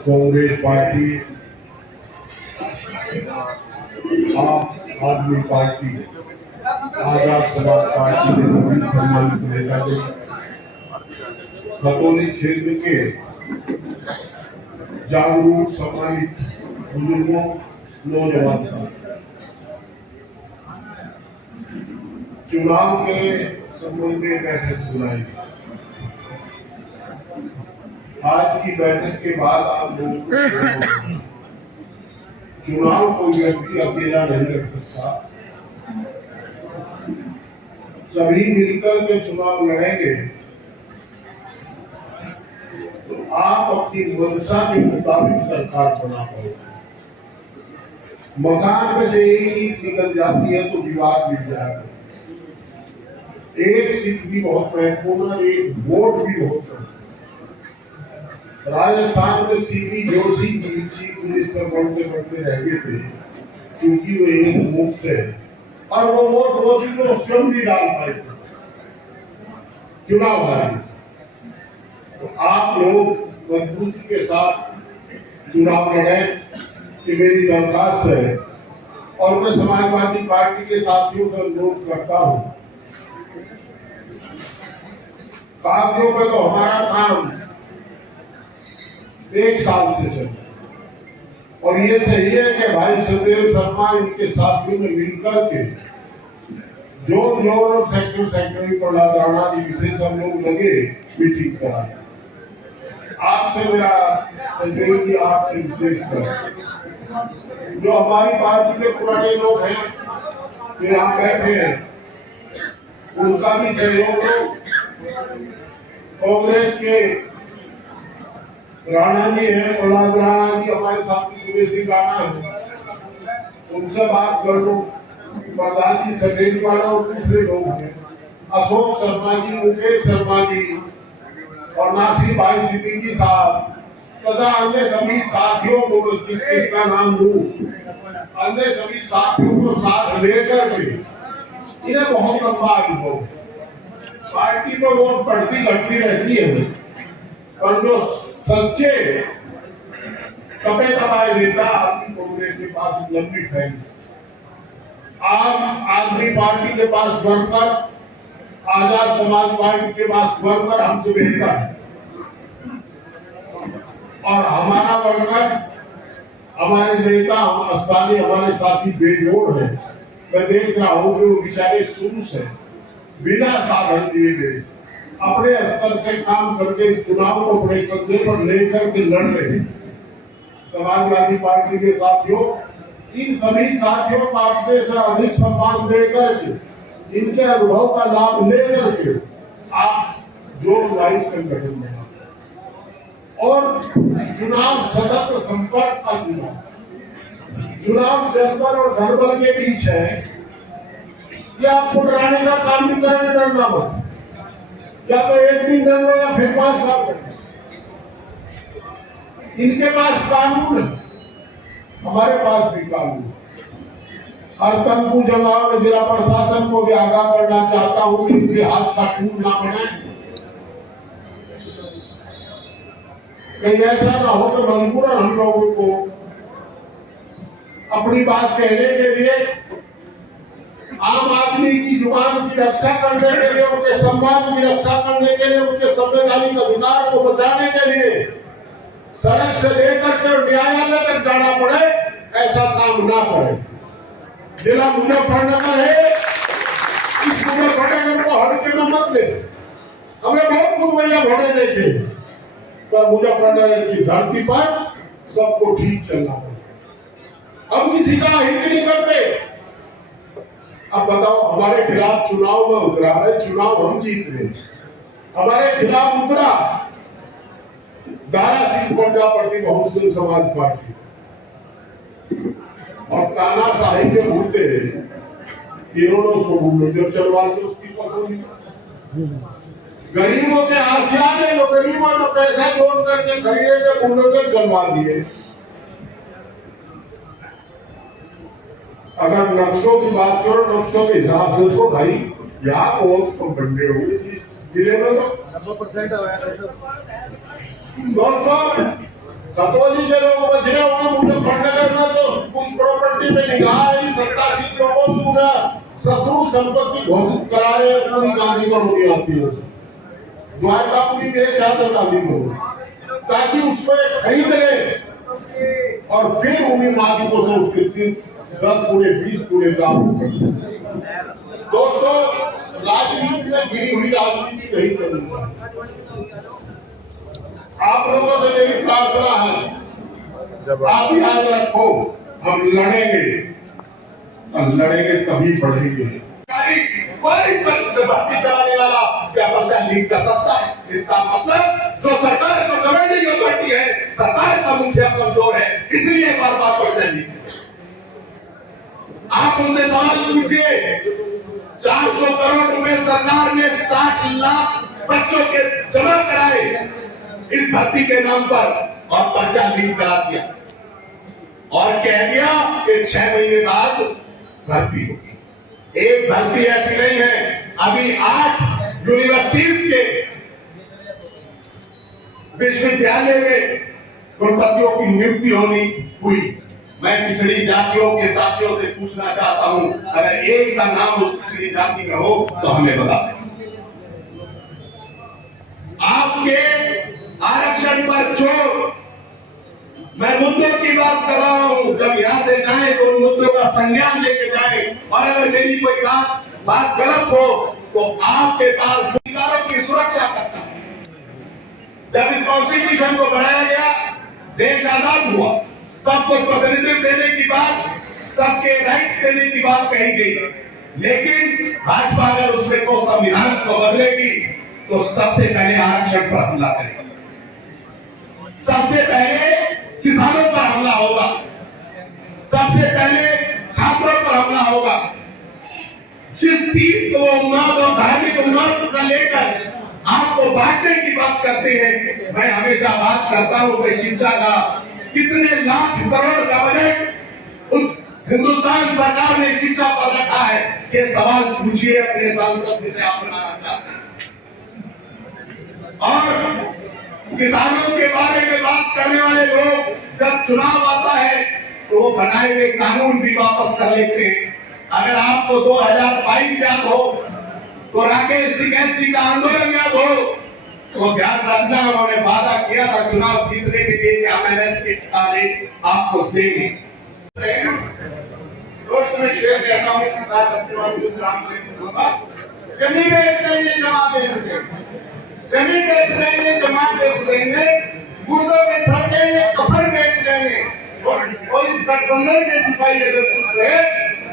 Congress party, आप आदमी party, Azad Samaj party के सभी सम्मानित नेतागण, खतौली क्षेत्र के जागरूक सम्मानित बुजुर्गों, नौजवान साथी, चुनाव के संबंध में बैठक बुलाई। आज की बैठक के बाद आप लोग चुनाव को व्यक्ति अकेला नहीं रख सकता, सभी मिलकर के चुनाव लड़ेंगे तो आप अपनी मंशा के मुताबिक सरकार बना पाओगे। मकान में से एक ईंट निकल जाती है तो दीवार गिर जाएगा। एक सीट भी बहुत महत्वपूर्ण है, एक वोट भी बहुत महत्वपूर्ण। राजस्थान में CP Joshi ji chief minister बनते रह गए थे, क्योंकि वो एक वोट से, और वो वोट मोदी को स्वयं नहीं डाल पाए थे, चुनाव हारे। तो आप लोग मजबूती के साथ चुनाव लड़े कि मेरी दरखास्त है। और मैं समाजवादी पार्टी के साथियों से अनुरोध करता हूं, कागजों पे तो हमारा काम 1 साल से चल, और ये सही है कि भाई सदैव शर्मा इनके साथियों में मिलकर के जोन और सेक्रेटरी प्रहलाद राणा जी से सब लोग लगे मीटिंग कराए। आपसे मेरा संदेश की आपसे विशेष कर, जो हमारी पार्टी के पुराने लोग हैं जो यहाँ बैठे हैं, उनका भी सहयोग हो। कांग्रेस के राणा जी हैं, प्रहलाद राणा जी हमारे साथ सुबह से राणा है, उनसे बात कर लो। प्रधान जी सेक्रेटरी वाला और दूसरे लोग हैं, अशोक शर्मा जी, मुकेश शर्मा जी और नासिर भाई सिद्दीकी साहब तथा अन्य सभी साथियों को, जिसका नाम लूं, अन्य सभी साथियों को साथ लेकर के, इन्हें बहुत लंबा अनुभव। पार्टी को वोट बढ़ती घटती रहती है, पर जो सच्चे कपे दबाए देता आपकी कांग्रेस के पास लंबी फैल। आम आदमी पार्टी के पास वर्कर, आजाद समाज पार्टी के पास वर्कर हमसे बेहतर है, और हमारा वर्कर, हमारे नेता, स्थानीय हमारे साथी बेजोड़ है। मैं देख रहा हूँ कि वो बेचारे शुरू से बिना साधन दिए गए अपने स्तर से काम करके इस चुनाव को अपने कंधे पर लेकर के लड़ रहे हैं। समाजवादी पार्टी के साथियों, इन सभी साथियों को अपने से अधिक सम्मान देकर के, इनके अनुभव का लाभ लेकर के आप जोरदारी से संगठन में, और चुनाव सतत संपर्क का चुनाव जनबल और धनबल के बीच है। कि आपको डराने का काम भी करेंगे, डरना मत, या तो एक दिन डर लो या फिर 5 साल डर। इनके पास कानून है, हमारे पास भी कानून। हर तंकु जगह में जिला प्रशासन को भी आगाह करना चाहता हूं कि इनके हाथ का टूट ना बने। कहीं ऐसा ना हो कि मजबूरन हम लोगों को अपनी बात कहने के लिए, आम आदमी की जुबान की रक्षा करने के लिए, उनके सम्मान की रक्षा करने के लिए, उनके संवैधानिक अधिकार को बचाने के लिए सड़क से लेकर के न्यायालय तक जाना पड़े, ऐसा काम ना करें। जिला मुजफ्फरनगर है, इस मुजफ्फरनगर को हल्के में मत ले। हमने बहुत मुंबईया घोड़े देखे, पर मुजफ्फरनगर की धरती पर सबको ठीक चलना पड़े। हम किसी का हित नहीं करते। अब बताओ, हमारे खिलाफ चुनाव में उतरा है, चुनाव हम जीत रहे, हमारे खिलाफ उतरा दारा सिंह प्रजापति बहुजन समाज पार्टी, और तानाशाही के भूलते इन्होंने उसको बुलडोजर चलवा के उसकी पसंद। गरीबों के आशियाने, जो गरीबों ने पैसा जोड़ करके खरीदे के बुलडोजर चलवा दिए। अगर नक्शों की बात करो, नक्शों के हिसाब से तो भाई यहाँ बहुत कम बंदे हुए जिले में, तो 90% दोस्तों खतौली के लोग बचने हुए मुजफ्फरनगर में तो कुछ प्रॉपर्टी में निगाह आई, 87 लोगों को पूरा शत्रु संपत्ति घोषित करा रहे हैं। पूरी गांधी को रोटी आती है, द्वारकापुरी देश यादव गांधी को, ताकि उसको खरीद ले और फिर उन्हीं मालिकों से उसके 10 पूरे 20 पूरे काम। दोस्तों, राजनीति में गिरी हुई राजनीति नहीं करनी। आप लोगों से मेरी प्रार्थना है, आप याद रखो, हम लड़ेंगे और लड़ेंगे तभी बढ़ेंगे। कोई पक्ष से भर्ती कराने वाला क्या पर्चा लीक कर सकता है? इसका मतलब जो सरकार को कमेटी अथॉरिटी है, सरकार का मुखिया कमजोर है, इसलिए बार बार पर्चा लीक। आप उनसे सवाल पूछिए, 400 करोड़ रुपए सरकार ने 60 लाख बच्चों के जमा कराए इस भर्ती के नाम पर और पर्चा लीक करा दिया और कह दिया कि 6 महीने बाद भर्ती होगी। एक भर्ती ऐसी नहीं है, अभी 8 यूनिवर्सिटीज के विश्वविद्यालय में कुलपतियों की नियुक्ति होनी हुई। मैं पिछड़ी जातियों के साथियों से पूछना चाहता हूं, अगर एक का नाम उस पिछड़ी जाति में हो तो हमें बता दें। आपके आरक्षण पर जो मैं मुद्दों की बात कर रहा हूं, जब यहां से जाए तो उन मुद्दों का संज्ञान लेके जाए, और अगर मेरी कोई बात गलत हो तो आपके पास अधिकारों की सुरक्षा करता है। जब इस कॉन्स्टिट्यूशन को बनाया गया, देश आजाद हुआ, सबको प्रतिनिधित्व देने की बात, सबके राइट्स देने की बात कही गई, लेकिन भाजपा अगर उसमें को संविधान को बदलेगी तो सबसे पहले आरक्षण पर हमला करेगी, सबसे पहले किसानों पर हमला होगा, सबसे पहले छात्रों पर हमला होगा। जिस चीज को उन्माद और धार्मिक उन्माद का लेकर आपको बांटने की बात करते हैं, मैं हमेशा बात करता हूं कि शिक्षा का कितने लाख करोड़ का बजट हिंदुस्तान सरकार ने शिक्षा पर रखा है, ये सवाल पूछिए अपने सांसद जिसे आप बनाना चाहते हैं। और किसानों के बारे में बात करने वाले लोग जब चुनाव आता है तो वो बनाए हुए कानून भी वापस कर लेते हैं। अगर आपको 2022 याद हो तो राकेश टिकैत जी का आंदोलन याद हो तो ध्यान रखना, उन्होंने वादा किया था चुनाव जीतने के लिए कि हम एमएसपी का रेट आपको देंगे। दोस्त मैं शेयर कहता हूं, इसके साथ रखने वाले जमीन बेच देंगे, जमा बेच देंगे, जमीन बेच देंगे, जमा बेच देंगे, गुर्दों में सड़ देंगे, कफन बेच देंगे, और इस गठबंधन के सिपाही अगर चुप रहे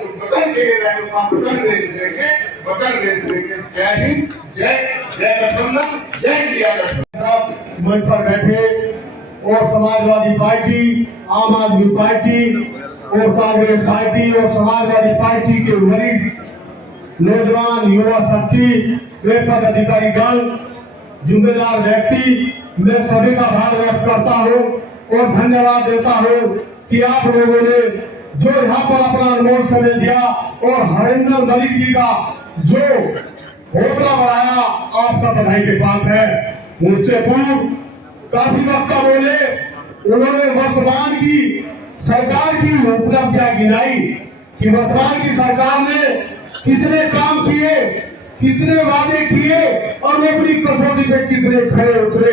तो वतन के लिए वतन बेच देंगे, वतन बेच देंगे। जय हिंद, जय गठबंधन, जय इंडिया गठबंधन। मंच पर बैठे और समाजवादी पार्टी, आम आदमी पार्टी और कांग्रेस पार्टी और समाजवादी पार्टी के वरिष्ठ नौजवान युवा शक्ति वे पदाधिकारी गण, जिम्मेदार व्यक्ति, मैं सभी का आभार व्यक्त करता हूँ और धन्यवाद देता हूँ कि आप लोगों ने जो यहाँ पर अपना अनमोल समय दिया और हरेंद्र मलिक जी का जो हौसला बढ़ाया, आप सब बधाई के पात्र है। मुझसे पूर्व काफी वक्त बोले, उन्होंने वर्तमान की सरकार की उपलब्धियां गिनाई कि वर्तमान की सरकार ने कितने काम किए, कितने वादे किए और वो अपनी कसौटी पे कितने खड़े उतरे।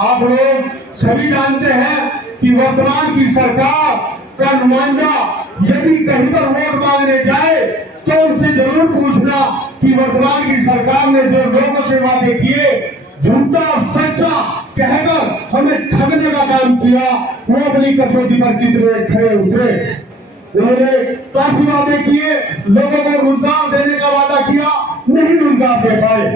आप लोग सभी जानते हैं कि वर्तमान की सरकार का नुमाइंदा यदि कहीं पर वोट मांगने जाए तो उनसे जरूर पूछना कि वर्तमान की सरकार ने जो लोगों से वादे किए, झूठा सच्चा कहकर हमें ठगने का काम किया, वो अपनी कसौटी पर कितने खड़े उतरे। उन्होंने काफी वादे किए, लोगों को रोजगार देने का वादा किया, नहीं रोजगार दे पाए,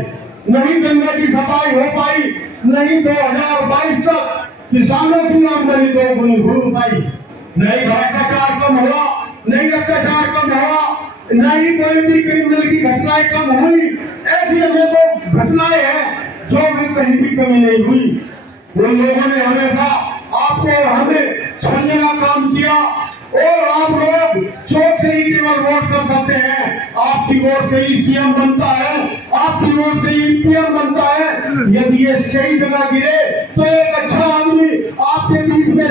नहीं गंगा की सफाई हो पाई, नहीं 2022 तक किसानों की आमदनी दोगुनी हो पाई, नहीं भ्रष्टाचार कम हुआ, नहीं अत्याचार कम हुआ, नहीं कोई भी क्रिमिनल की घटनाएं कम हुई। ऐसी अनेकों घटनाएं हैं जो भी कहीं भी कमी नहीं हुई। उन लोगों ने हमेशा आपको और हमें छलने का काम किया और आप लोग चोट से ही केवल वोट कर सकते हैं। आपकी वोट से ही सीएम बनता है, आपकी वोट से ही पीएम बनता है। यदि ये सही जगह गिरे तो एक अच्छा आदमी आपके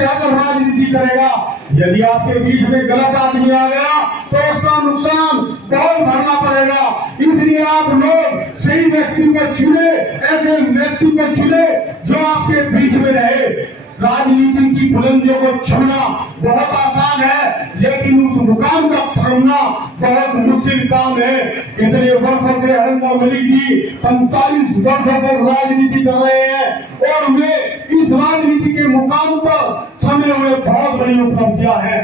आकर राजनीति करेगा। यदि आपके बीच में गलत आदमी आ गया तो उसका नुकसान बहुत भरना पड़ेगा। इसलिए आप लोग सही व्यक्ति को चुने, ऐसे व्यक्ति को चुने जो आपके बीच में रहे। राजनीति की बुलंदियों को छूना बहुत आसान है, लेकिन उस मुकाम तक थमना बहुत मुश्किल काम है। इतने वर्षों से हरिंदर मलिक जी 45 वर्षों से राजनीति कर रहे हैं और वे इस राजनीति के मुकाम पर थमे हुए बहुत बड़ी उपलब्धियां हैं।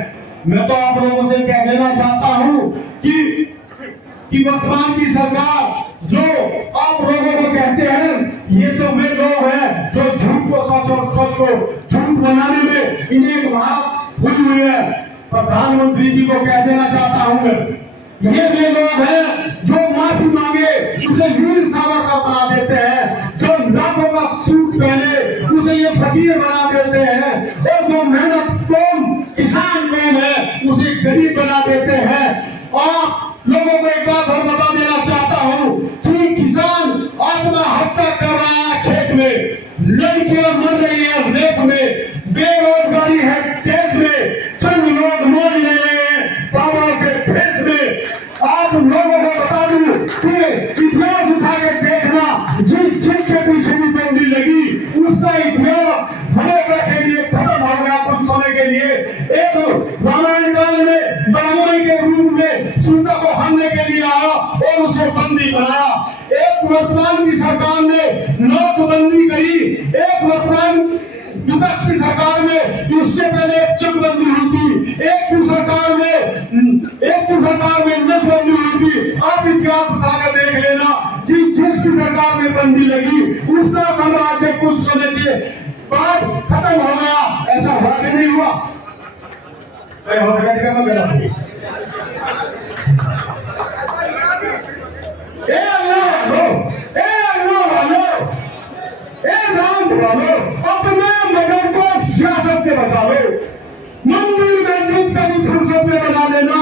मैं तो आप लोगों से कह देना चाहता हूं कि वर्तमान की सरकार जो आप लोगों को कहते हैं, ये तो वे लोग हैं जो झूठ को सच और सच को झूठ बनाने में इन्हें एक महारत हुई हुई है। प्रधानमंत्री जी को कह देना चाहता हूं मैं, ये वे लोग हैं जो माफी मांगे उसे वीर सावरकर बना देते हैं, जो लाखों का सूट पहने उसे ये फकीर बना देते हैं, और जो मेहनत कौम किसान कौन है उसे गरीब बना देते हैं। आप लोगों को एक बात और बता देना चाहता हूं कि किसान आत्महत्या कर रहा है खेत में, लड़कियां मर रही है रेप में, बेरोजगारी है देश में, चंद लोग मौज ले रहे हैं बाबा के भेष में। आप लोगों को बता दूं कि इतिहास उठा के देखना, जिसके पीछे भी बंदी लगी उसका इतिहास हमेशा के लिए खत्म हो गया। कुछ समय के लिए एक रामायण काल में ब्राह्मण के रूप में सीता को हरने के लिए आया और उसे बंदी बनाया। एक वर्तमान की सरकार ने नोटबंदी करी, एक वर्तमान विपक्ष की सरकार में इससे पहले एक चकबंदी हुई थी, एक की सरकार में नसबंदी हुई थी। आप इतिहास उठाकर देख लेना कि जिसकी सरकार में बंदी लगी उसका साम्राज्य कुछ समय के बाद खत्म हो गया। ऐसा हुआ कि नहीं हुआ? सही हो सके मैं गलत हूं? अपने मगन को सियासत से बचा लो, मंदिर में दूध कभी फुर्सत में बना लेना,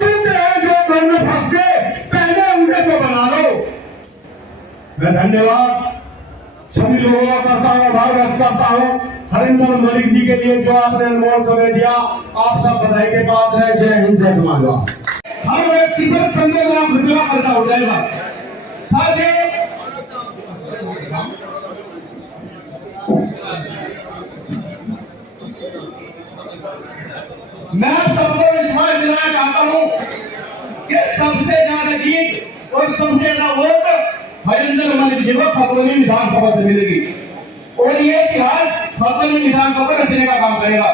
टूटे हैं जो घर में फंसे पहले उन्हें तो बना लो। मैं धन्यवाद सभी लोगों का करता हूँ, आभार व्यक्त करता हूँ हरिंदर मलिक जी के लिए जो आपने अनमोल समय दिया। आप सब बधाई के पात्र हैं। जय हिंद, जय हिमालय। हर व्यक्ति पर 15 लाख रुपया खर्चा हो जाएगा। साथ ही मैं आप सबको विश्वास दिलाना चाहता हूं कि सबसे ज्यादा जीत और सबसे ज्यादा वोट हरिंदर मलिक जी को खतौली विधानसभा से मिलेगी और ये इतिहास खतौली विधानसभा रचने का काम करेगा।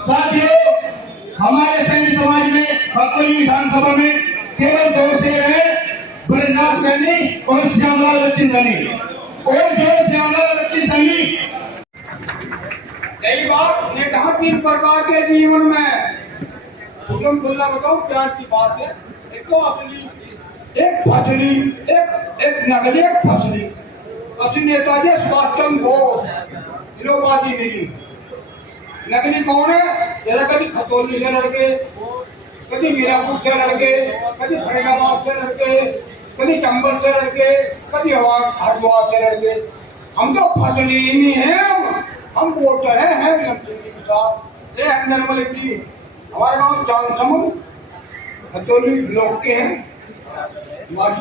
साथियों, हमारे सैनी समाज में खतौली विधानसभा में केवल 2 शेर हैं, ब्रजनाथ सैनी और श्यामलाल बच्चन सैनी। और जो श्यामलाल बच्चन सैनी कई बार ने कहा 3 प्रकार के जीवन में खुल्ला बताओ क्या की बात है। एक तो असली, एक फसली, एक नकली, एक फसली। असली नेताजी सुभाष चंद्र बोस इनोबाजी मिली। नकली कौन है? जरा कभी खतौली से लड़के, कभी मीरापुर से लड़के, कभी फरीदाबाद से लड़के, कभी चंबल से लड़के, कभी हरिद्वार से लड़के। हम तो फसली नहीं है, हम वोटर हैं के साथ। ये हरिंदर मलिक जी हमारे गाँव जानसमुंद खतौली लोग के हैं। हमारे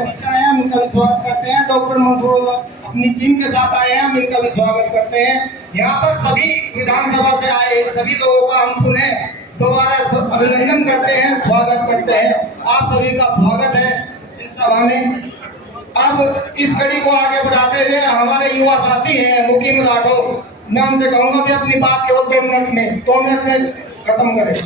बीच आए हैं, हम इनका भी स्वागत करते हैं। डॉक्टर मंसूर अपनी टीम के साथ आए हैं, हम इनका भी स्वागत करते हैं। यहाँ पर सभी विधानसभा से आए सभी लोगों का हम पुनः दोबारा अभिनंदन करते हैं, स्वागत करते हैं। आप सभी का स्वागत है इस सभा में। अब इस कड़ी को आगे बढ़ाते हुए हमारे युवा साथी हैं मुकीम राठौर, मैं उनसे कहूँगा कि अपनी बात केवल 2 मिनट में खत्म करें।